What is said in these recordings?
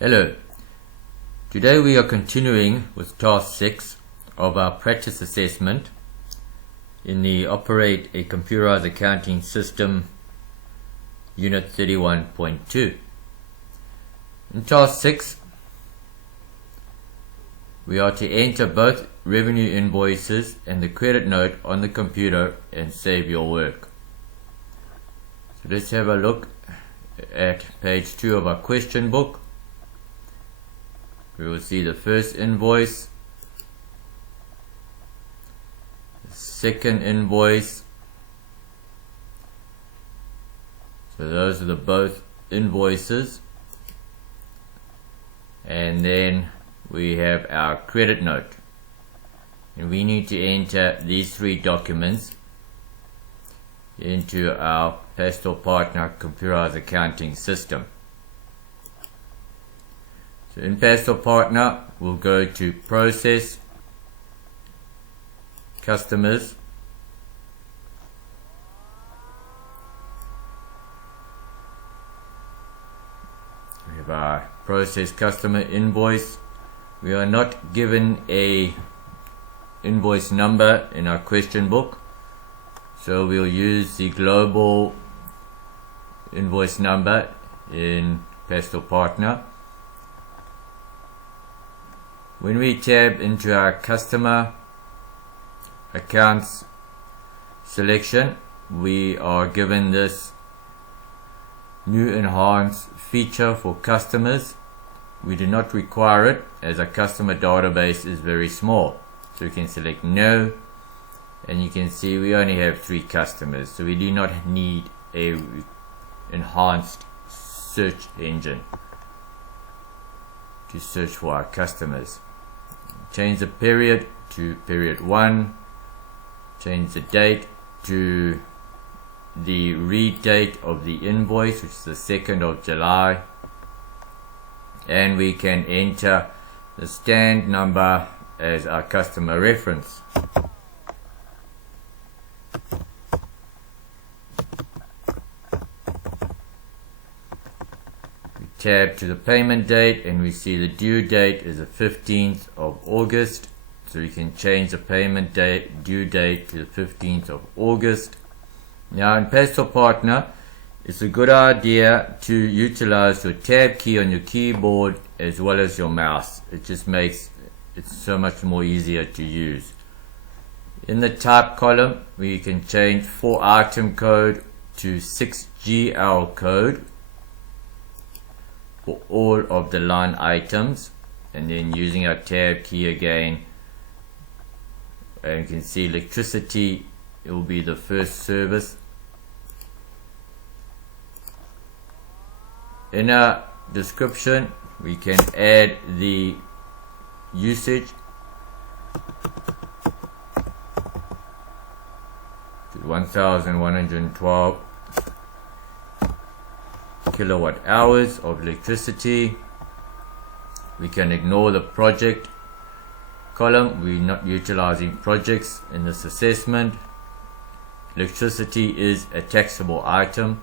Hello, today we are continuing with task 6 of our practice assessment in the Operate a Computerized Accounting System Unit 31.2. In task 6 we are to enter both revenue invoices and the credit note on the computer and save your work. So let's have a look at page 2 of our question book. We will see the first invoice, the second invoice. So those are the both invoices, and then we have our credit note, and we need to enter these three documents into our Pastel Partner Computerized Accounting System. So in Pastel Partner, we'll go to Process, Customers, we have our Process Customer Invoice. We are not given a invoice number in our question book, so we'll use the global invoice number in Pastel Partner. When we tab into our customer accounts selection, we are given this new enhanced feature for customers. We do not require it as our customer database is very small. So you can select no, and you can see we only have 3 customers, so we do not need a enhanced search engine to search for our customers. Change the period to period 1, change the date to the read date of the invoice, which is the 2nd of July, and we can enter the stand number as our customer reference. Tab to the payment date, and we see the due date is the 15th of August, so we can change the payment date, due date, to the 15th of August. Now in Pastel Partner, it's a good idea to utilize your tab key on your keyboard as well as your mouse. It just makes it so much more easier to use. In the type column, we can change 4 item code to 6GL code for all of the line items, and then using our tab key again, and you can see electricity, it will be the first service. In our description, we can add the usage to 1112 kilowatt hours of electricity. We can ignore the project column. We're not utilizing projects in this assessment. Electricity is a taxable item,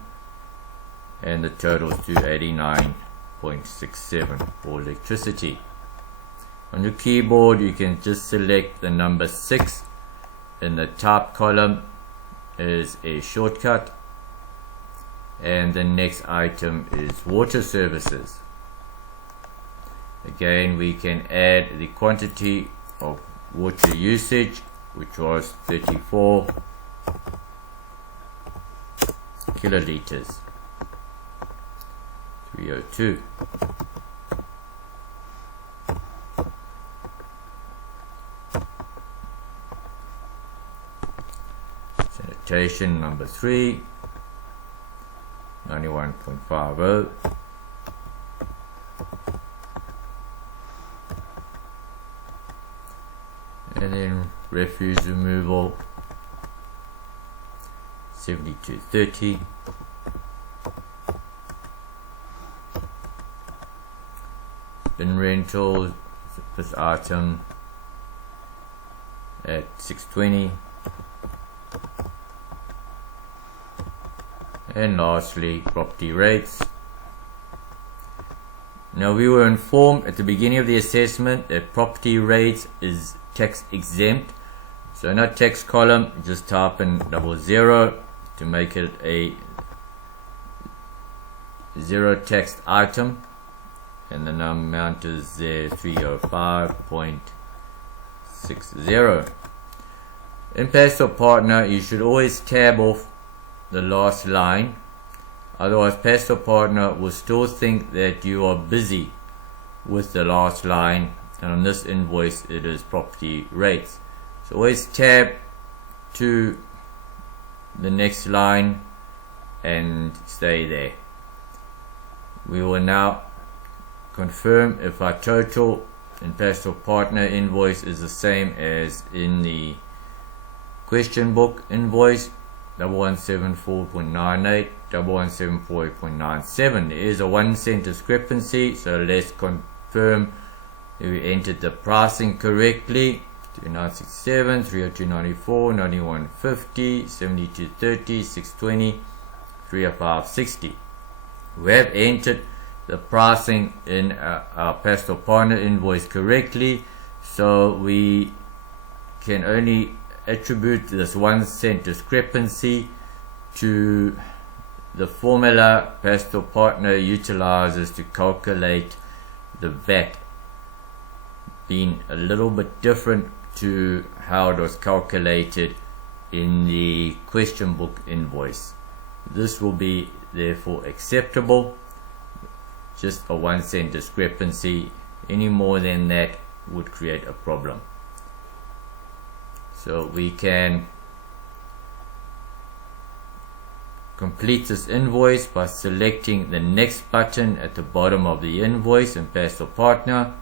and the total is 289.67 for electricity. On your keyboard, you can just select the number 6 in the type column is a shortcut, and the next item is water services. Again, we can add the quantity of water usage, which was 34 kiloliters, 302. Sanitation number 3, 91.50. And then refuse removal 72.30. Bin rental, this item at 620. And lastly, property rates. Now, we were informed at the beginning of the assessment that property rates is tax exempt. So in our text column, just type in 00 to make it a zero text item, and the amount is there 305.60. In Pastel Partner, you should always tab off the last line, otherwise Pastel Partner will still think that you are busy with the last line, and on this invoice it is property rates. So always tab to the next line and stay there. We will now confirm if our total in Pastel Partner invoice is the same as in the question book invoice, 1174.98, 1174.97. There is a 1 cent discrepancy, so let's confirm that we entered the pricing correctly. 2967, 302.94, 91.50, 72.30, 620, 305.60. We have entered the pricing in our Pastel Partner invoice correctly, so we can only attribute this 1 cent discrepancy to the formula Pastel Partner utilizes to calculate the VAT, being a little bit different to how it was calculated in the question book invoice. This will be therefore acceptable. Just a 1 cent discrepancy, any more than that would create a problem. So we can complete this invoice by selecting the next button at the bottom of the invoice in Pastel Partner,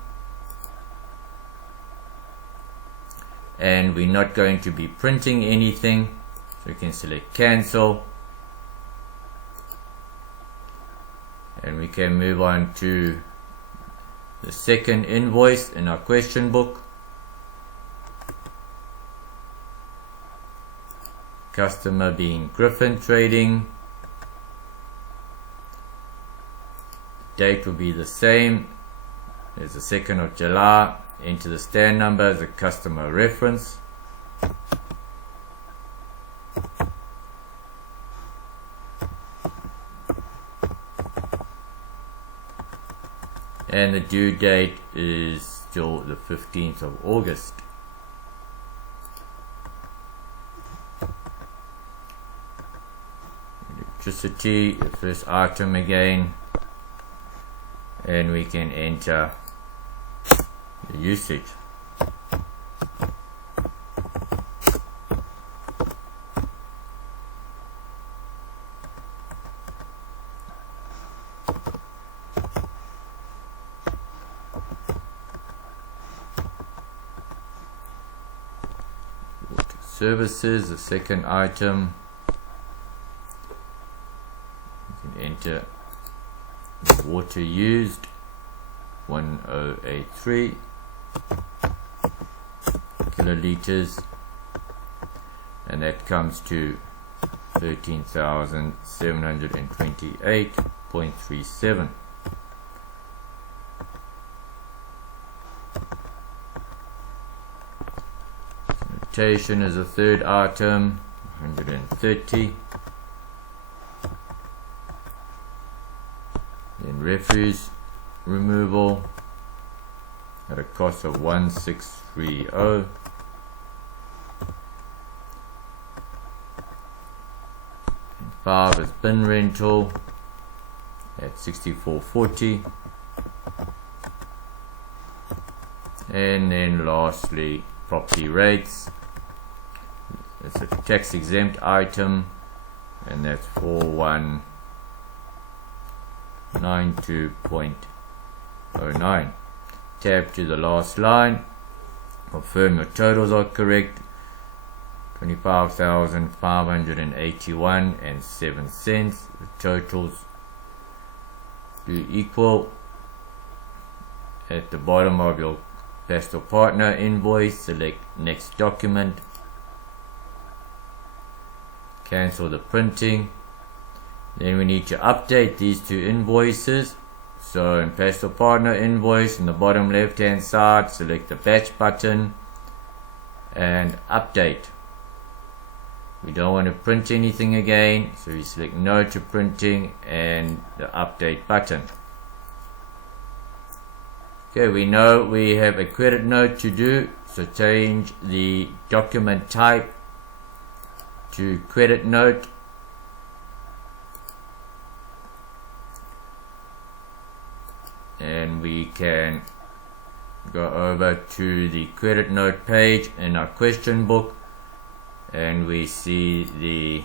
and we're not going to be printing anything, so we can select cancel, and we can move on to the second invoice in our question book. Customer being Griffin Trading. Date will be the same as the 2nd of July. Enter the stand number as a customer reference. And the due date is still the 15th of August. Electricity, the first item again, and we can enter the usage. Services, the second item, you can enter the water used 1083 kiloliters, and that comes to 13,728.37. Sanitation is a third item, 130. Then refuse removal at a cost of 1630. And 5 is bin rental at 6440. And then lastly, property rates. It's a tax exempt item, and that's 4192.09. Tab to the last line, confirm your totals are correct. 25,581 and 7 cents. The totals do equal. At the bottom of your Pastel Partner invoice, select next document, cancel the printing. Then we need to update these two invoices, So in Pastel Partner Invoice, in the bottom left hand side, select the batch button and update. We don't want to print anything again, so we select no to printing and the update button. Okay, we know we have a credit note to do, so change the document type to credit note. And we can go over to the credit note page in our question book, and we see the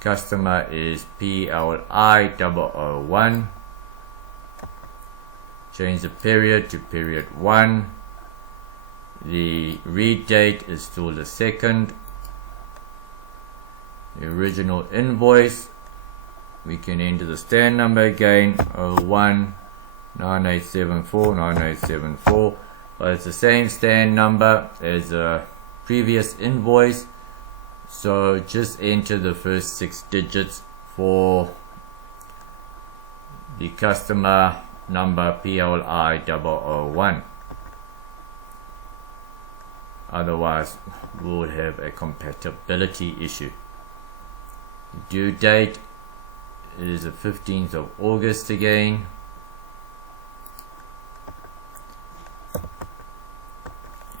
customer is PLI001. Change the period to period 1. The read date is still the 2nd. The original invoice, we can enter the stand number again, 01 9874 9874, but it's the same stand number as a previous invoice, so just enter the first 6 digits for the customer number PLI001. Otherwise we'll have a compatibility issue. Due date is the 15th of August again.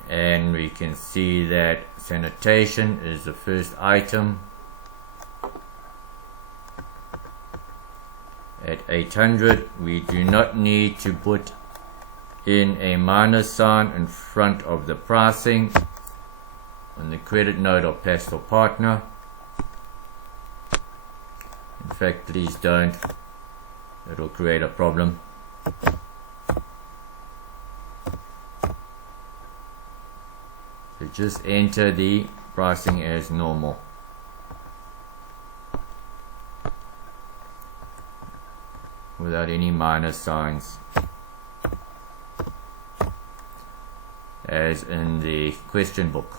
And we can see that sanitation is the first item at 800. We do not need to put in a minus sign in front of the pricing on the credit note of Pastel Partner. In fact, please don't, it will create a problem. So just enter the pricing as normal. Without any minus signs, as in the question book.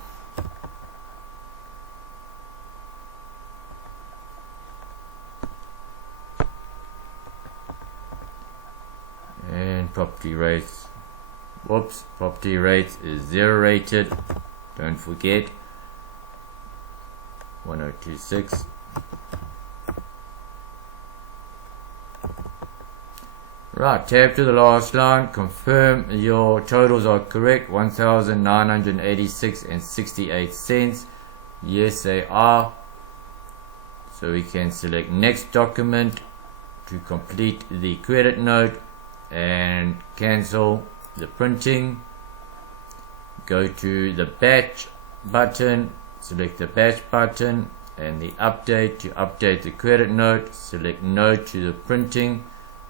And property rates, whoops, property rates is 0 rated, don't forget, 1026. Right, tab to the last line, confirm your totals are correct, 1,986 and 68 cents. Yes, they are. So we can select next document to complete the credit note and cancel the printing. Go to the batch button, select the batch button and the update to update the credit note. Select no to the printing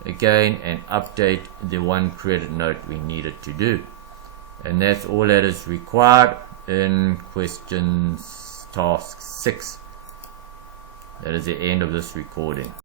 again and update the one credit note we needed to do. And that's all that is required in questions task 6. That is the end of this recording.